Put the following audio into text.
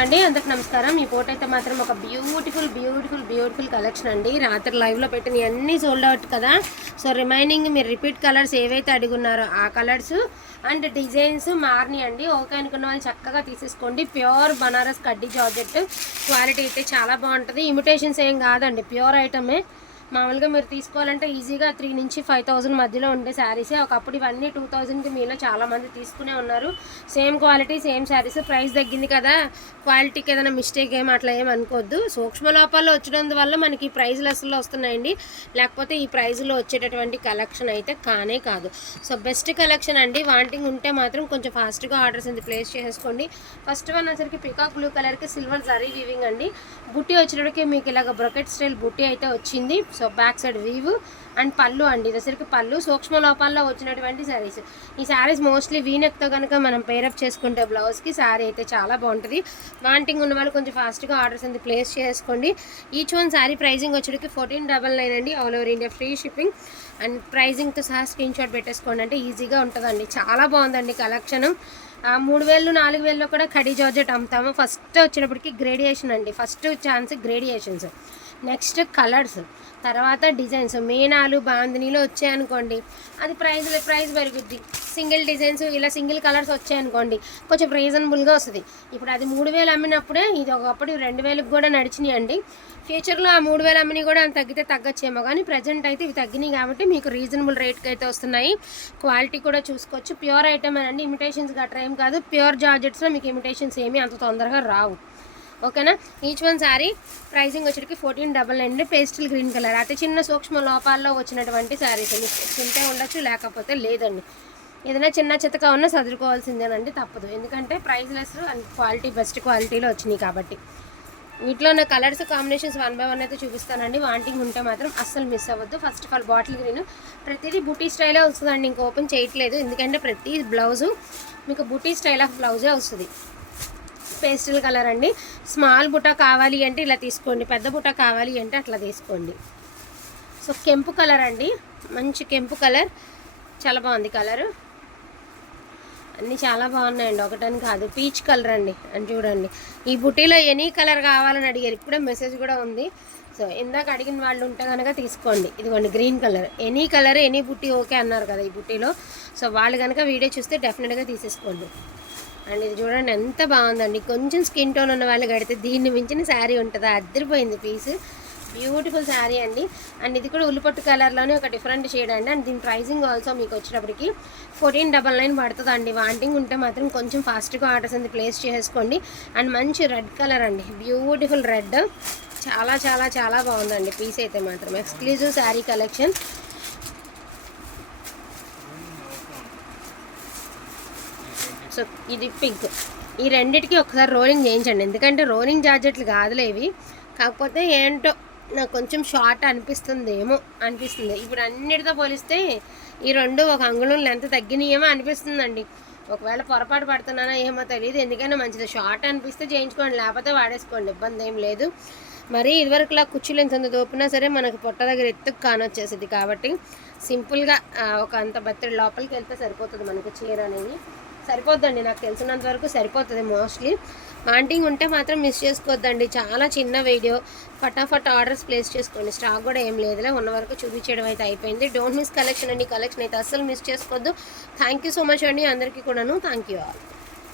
అండి అందరికి నమస్కారం. ఈ ఫోటో అయితే మాత్రం ఒక బ్యూటిఫుల్ కలెక్షన్ అండి. రాత్రి లైవ్లో పెట్టిన అన్నీ సోల్డ్ అవుట్ కదా. సో రిమైనింగ్ మీరు రిపీట్ కలర్స్ ఏవైతే అడుగున్నారో ఆ కలర్స్ అండ్ డిజైన్స్ మారినాయి అండి. ఓకే అనుకున్న వాళ్ళు చక్కగా తీసేసుకోండి. ప్యూర్ బనారస్ కడ్డీ జార్జెట్ క్వాలిటీ అయితే చాలా బాగుంటుంది. ఇమిటేషన్స్ ఏం కాదండి, ప్యూర్ ఐటమే. మామూలుగా మీరు తీసుకోవాలంటే ఈజీగా 3 నుంచి 5,000 మధ్యలో ఉండే శారీసే. ఒకప్పుడు ఇవన్నీ 2,000కి మీలో చాలామంది తీసుకునే ఉన్నారు. Same quality same saris. Price తగ్గింది కదా, క్వాలిటీకి ఏదైనా మిస్టేక్ అట్లా ఏం అనుకోవద్దు. సూక్ష్మ లోపాల్లో వచ్చినందువల్ల మనకి ఈ ప్రైజ్ లెస్లో వస్తున్నాయండి. లేకపోతే ఈ ప్రైజ్లో వచ్చేటటువంటి కలెక్షన్ అయితే కానే కాదు. సో బెస్ట్ కలెక్షన్ అండి. వాంటింగ్ ఉంటే మాత్రం కొంచెం ఫాస్ట్గా ఆర్డర్స్ అనేది ప్లేస్ చేసుకోండి. ఫస్ట్ వన్ వచ్చరికి పికాక్ బ్లూ కలర్కి సిల్వర్ జరీ వీవింగ్ అండి. బుట్టి వచ్చేటప్పటికి మీకు ఇలాగ బ్రొకెట్ స్టైల్ బుట్టి అయితే వచ్చింది. So back side weave and పళ్ళు అండి. ఇదసరికి పళ్ళు సూక్ష్మ లోపాల్లో వచ్చినటువంటి శారీస్. ఈ శారీస్ మోస్ట్లీ వీనెక్తో కనుక మనం పేరప్ చేసుకుంటే బ్లౌజ్కి శారీ అయితే చాలా బాగుంటుంది. వాంటింగ్ ఉన్న వాళ్ళు కొంచెం ఫాస్ట్గా ఆర్డర్స్ అనేది ప్లేస్ చేసుకోండి. ఈచ్ వన్ శారీ ప్రైజింగ్ వచ్చేటికి 1499 అండి. All over India free shipping and ప్రైజింగ్తో సహా స్క్రీన్ షాట్ పెట్టేసుకోండి, అంటే ఈజీగా ఉంటుందండి. చాలా బాగుందండి కలెక్షన్. 3,000 4,000లో కూడా కడీ జార్జెట్ అమ్ముతాము. ఫస్ట్ వచ్చినప్పటికి గ్రేడియేషన్ అండి. ఫస్ట్ ఛాన్స్ గ్రేడియేషన్స్, నెక్స్ట్ కలర్స్, తర్వాత డిజైన్స్. మీనాలు బాందినీలు వచ్చాయనుకోండి అది ప్రైస్ పెరుగుద్ది. సింగిల్ డిజైన్స్ ఇలా సింగిల్ కలర్స్ వచ్చాయనుకోండి కొంచెం రీజనబుల్గా వస్తుంది. ఇప్పుడు అది 3,000 అమ్మినప్పుడే ఇది ఒకప్పుడు 2,000కి కూడా నడిచినాయి అండి. ఫ్యూచర్లో ఆ 3,000 అమ్మిని కూడా తగ్గితే తగ్గచ్చేమో, కానీ ప్రజెంట్ అయితే ఇవి తగ్గినాయి కాబట్టి మీకు రీజనబుల్ రేట్కి అయితే వస్తున్నాయి. క్వాలిటీ కూడా చూసుకోవచ్చు. ప్యూర్ ఐటమ్ అండి, ఇమిటేషన్స్ గట్రా ఏం కాదు. ప్యూర్ జార్జెట్స్లో మీకు ఇమిటేషన్స్ ఏమీ అంత తొందరగా రావు. ఓకేనా. ఈచ్ వన్ శారీ ప్రైజింగ్ వచ్చేటికి 1499. పేస్టల్ గ్రీన్ కలర్ అతి చిన్న సూక్ష్మ లోపాల్లో వచ్చినటువంటి శారీస్. మిస్టేక్స్ ఉంటే ఉండొచ్చు, లేకపోతే లేదండి. ఏదైనా చిన్న చిత్తగా ఉన్నా చదువుకోవాల్సిందేనండి, తప్పదు. ఎందుకంటే price less and quality best క్వాలిటీలో వచ్చినాయి కాబట్టి. వీటిలో ఉన్న కలర్స్ కాంబినేషన్స్ 1 by 1 అయితే చూపిస్తానండి. వాంటింగ్ ఉంటే మాత్రం అస్సలు మిస్ అవ్వద్దు. First of all bottle green ప్రతిదీ బుటీ స్టైలే వస్తుందండి. ఇంక ఓపెన్ చేయట్లేదు ఎందుకంటే ప్రతి బ్లౌజు మీకు బుటీ స్టైల్ ఆఫ్ బ్లౌజే వస్తుంది. పేస్టల్ కలర్ అండి. స్మాల్ బుట్ట కావాలి అంటే ఇలా తీసుకోండి, పెద్ద బుట్ట కావాలి అంటే అట్లా తీసుకోండి. సో కెంపు కలర్ అండి, మంచి కెంపు కలర్, చాలా బాగుంది కలరు. అన్నీ చాలా బాగున్నాయండి, ఒకటని కాదు. పీచ్ కలర్ అండి అని చూడండి. ఈ బుట్టీలో ఎనీ కలర్ కావాలని అడిగారు, ఇప్పుడే మెసేజ్ కూడా ఉంది. సో ఇందాక అడిగిన వాళ్ళు ఉంటే కనుక తీసుకోండి. ఇదిగోండి green colour, any colour any బుట్టి ఓకే అన్నారు కదా ఈ బుట్టీలో. సో వాళ్ళు కనుక వీడియో చూస్తే డెఫినెట్గా తీసేసుకోండి. అండ్ ఇది చూడండి ఎంత బాగుందండి. కొంచెం స్కిన్ టోన్ ఉన్న వాళ్ళు కడితే దీన్ని మించిన శారీ ఉంటుందా, అద్దరిపోయింది పీస్. బ్యూటిఫుల్ శారీ అండి. అండ్ ఇది కూడా ఉల్లిపట్టు కలర్లోనే ఒక డిఫరెంట్ షేడ్ అండి. అండ్ దీని ప్రైజింగ్ ఆల్సో మీకు వచ్చేటప్పటికి 1499 పడుతుంది అండి. వాంటింగ్ ఉంటే మాత్రం కొంచెం ఫాస్ట్గా ఆర్డర్స్ అనేది ప్లేస్ చేసుకోండి. అండ్ మంచి రెడ్ కలర్ అండి, బ్యూటిఫుల్ రెడ్, చాలా చాలా చాలా బాగుందండి పీస్ అయితే మాత్రం. Exclusive sari collection. సో ఇది పింక్. ఈ రెండిటికి ఒకసారి రోలింగ్ చేయించండి, ఎందుకంటే రోలింగ్ జార్జెట్లు కాదులే ఇవి. కాకపోతే ఏంటో నాకు కొంచెం షార్ట్ అనిపిస్తుంది. ఇప్పుడు అన్నిటితో పోలిస్తే ఈ రెండు ఒక అంగుళం లెంత్ తగ్గినాయేమో అనిపిస్తుందండి. ఒకవేళ పొరపాటు పడుతున్నానో ఏమో తెలియదు. ఎందుకైనా మంచిది, షార్ట్ అనిపిస్తే చేయించుకోండి, లేకపోతే వాడేసుకోండి, ఇబ్బంది ఏం లేదు. మరి ఇదివరకులా కుర్చీలు ఎంత దోపినా సరే మనకు పొట్ట దగ్గర ఎత్తుకు కానొచ్చేసింది కాబట్టి సింపుల్గా ఒక అంత బత్తడి లోపలికి వెళ్తే సరిపోతుంది. మనకు చీర అనేది సరిపోద్దండి, నాకు తెలిసినంత వరకు సరిపోతుంది మోస్ట్లీ. వాంటింగ్ ఉంటే మాత్రం మిస్ చేసుకోవద్దండి. చాలా చిన్న వీడియో, ఫటాఫట్ ఆర్డర్స్ ప్లేస్ చేసుకోండి. స్టాక్ కూడా ఏం లేదులే, ఉన్న వరకు చూపించడం అయితే అయిపోయింది. డోంట్ మిస్ కలెక్షన్ అండి. కలెక్షన్ అయితే అస్సలు మిస్ చేసుకోవద్దు. థ్యాంక్ యూ సో మచ్ అండి అందరికీ కూడాను. Thank you all.